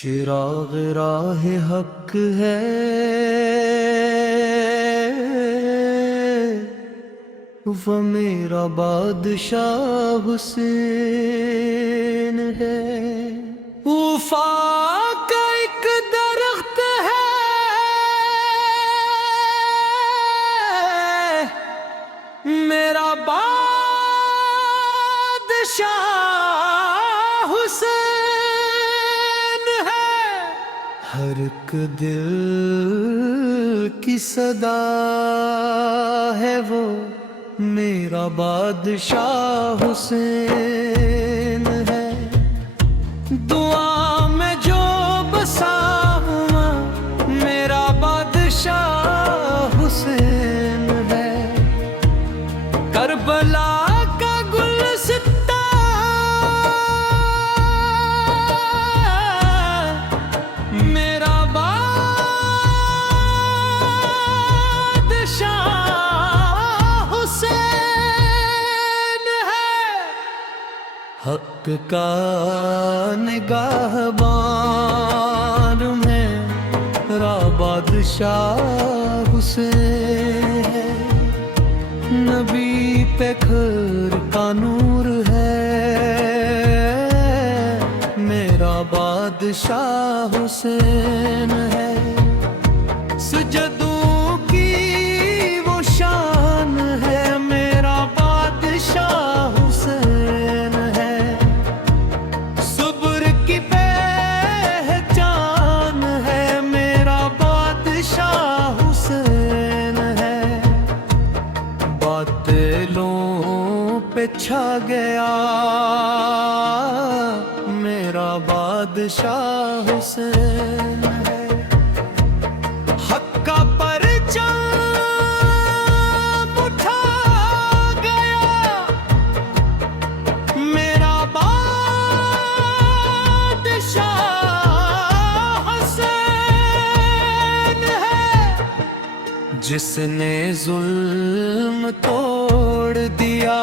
चिराग राह हक है, वो मेरा बादशाह हुसैन है। वफा का एक दरख्त है, मेरा बादशाह हुसैन है। हर एक दिल की सदा है वो, मेरा बादशाह हुसैन है। दुआ में जो बसा हुआ, मेरा बादशाह हुसैन है। करबला का गुलसिता, मेरा बादशाह हुसैन है। हक का निगाहबान मेरा बादशाह हुसैन है। नबी पे खैर का नूर है, मेरा बादशाह हुसैन है। सजदों की वो शान है, मेरा बादशाह हुसैन है। सब्र की पहचान है, मेरा बादशाह हुसैन है। बातिलों पे छा गया, मेरा बादशाह हुसैन है। हक का परचम उठा गया, मेरा बादशाह हुसैन है। जिसने जुल्म तोड़ दिया,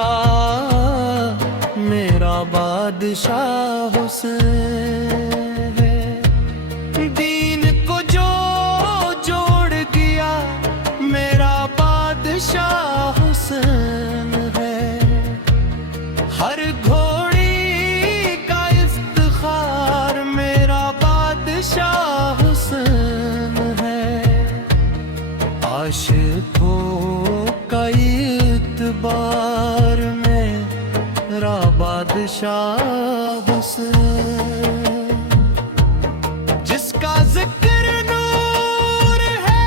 मेरा बादशाह हुसैन है। दीन को जो जोड़ दिया, मेरा बादशाह हुसैन है। हर घोड़ी का इफ्तिखार, मेरा बादशाह हुसैन है। आशिकों का इत्बार में, मेरा बादशाह हुसैन। जिसका जिक्र नूर है,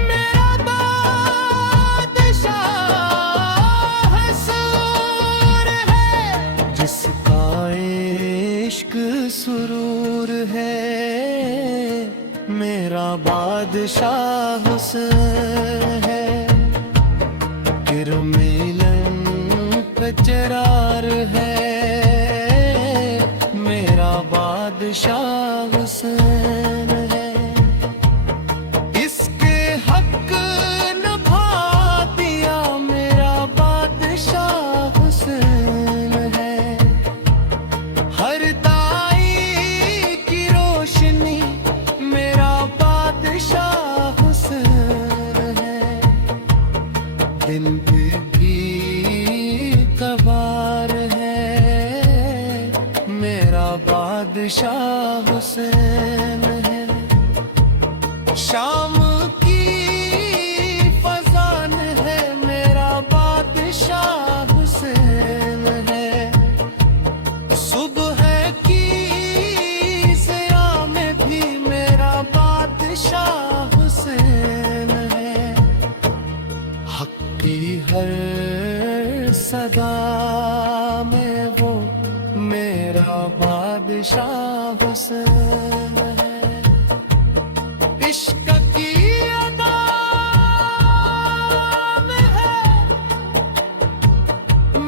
मेरा बादशाह हुसैन है। जिसका इश्क सुरूर है, मेरा बादशाह हुसैन है। मिलन पे चरार है, मेरा बादशाह हुसैन है। इसके हक निभा दिया, मेरा बादशाह हुसैन है। हर दाई की रोशनी, मेरा बादशाह हुसैन है। दिन भी कबार है, मेरा बादशाह हुसैन है। शाम की फजान है, मेरा बादशाह हुसैन है। सुबह की ज़िया में भी, मेरा बादशाह हुसैन है। हक की हर सदा में वो, मेरा बादशाह हुसैन है। इश्क की अदा में है,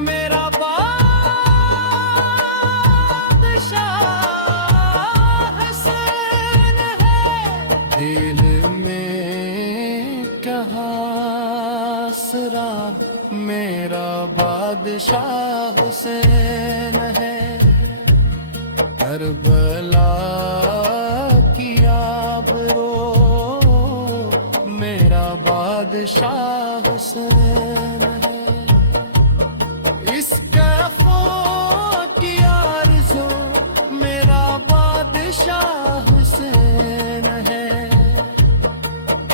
मेरा बादशाह हुसैन है। दिल में क्या आसरा, मेरा बादशाह हुसैन करबला की आबरो मेरा बादशाह हुसैन है। इस कैफों की आरज़ू मेरा बादशाह हुसैन है।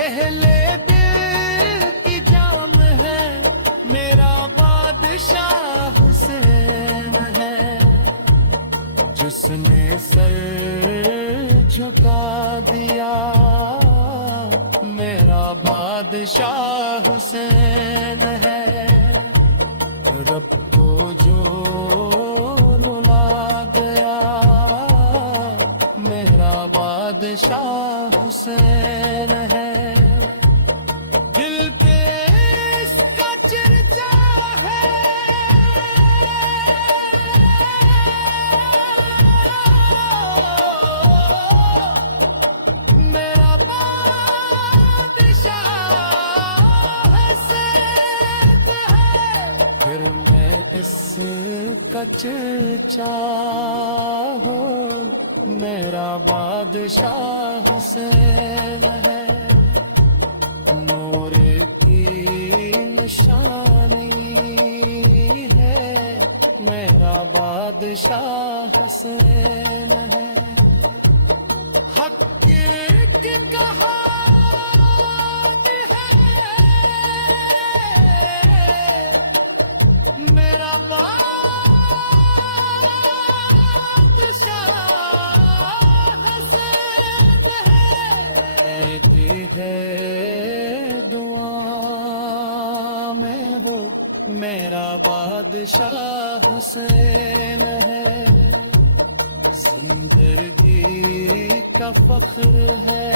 अहले दिल की जाम है मेरा बादशाह हुसैन है। जिसने सर झुका दिया मेरा बादशाह हुसैन है। रब को जो रुला गया मेरा बादशाह हुसैन है। दिल पे इसका चर्चा है मेरा बादशाह हुसैन है। फिर मैं इसका चर्चा हूँ मेरा बादशाह हुसैन है। नूर की निशानी है मेरा बादशाह हुसैन है। हक की कहानी है मेरा बादशाह हुसैन है। है दुआ में हो मेरा बादशाह हुसैन है। जिंदगी का फख्र है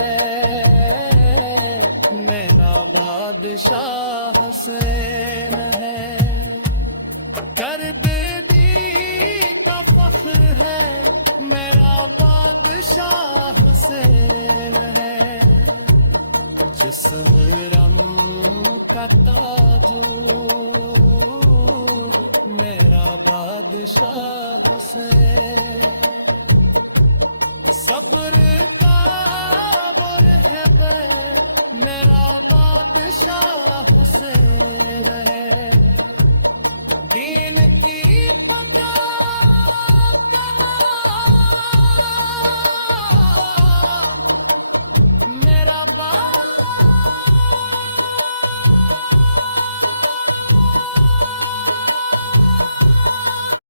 मेरा बादशाह हुसैन है। करबेदी का फख्र है मेरा बादशाह हुसैन है। जिस्म रंग का ताजू मेरा बादशाह हुसैन। सब्र का बरहब मेरा बादशाह हुसैन है।